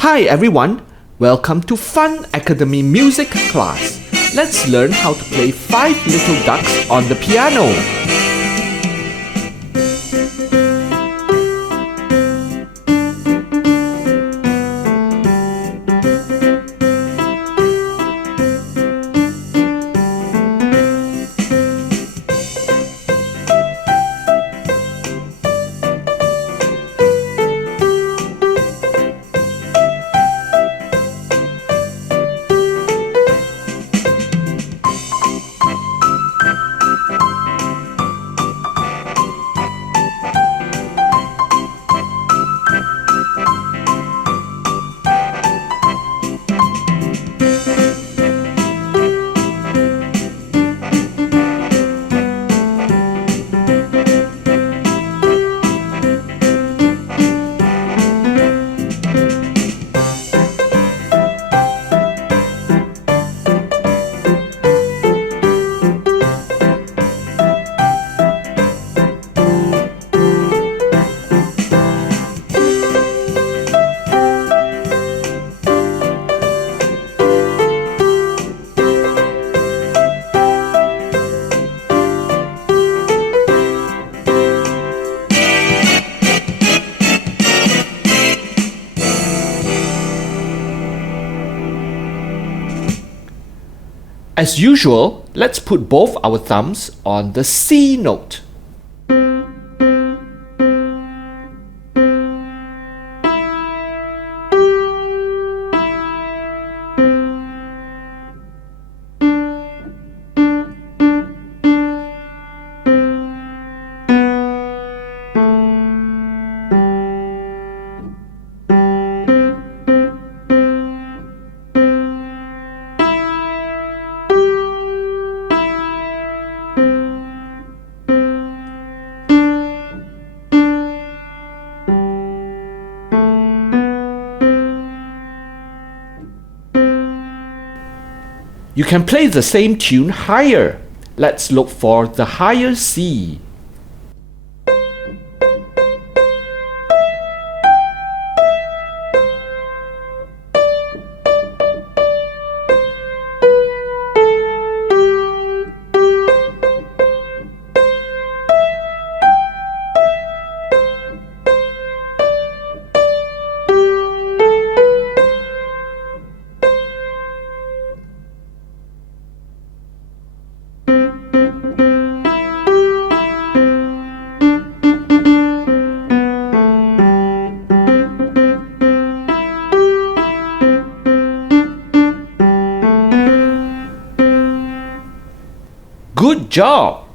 Hi everyone, welcome to Fun Academy Music class. Let's learn how to play 5 Little Ducks on the piano. As usual, let's put both our thumbs on the C note. You can play the same tune higher. Let's look for the higher C. Good job!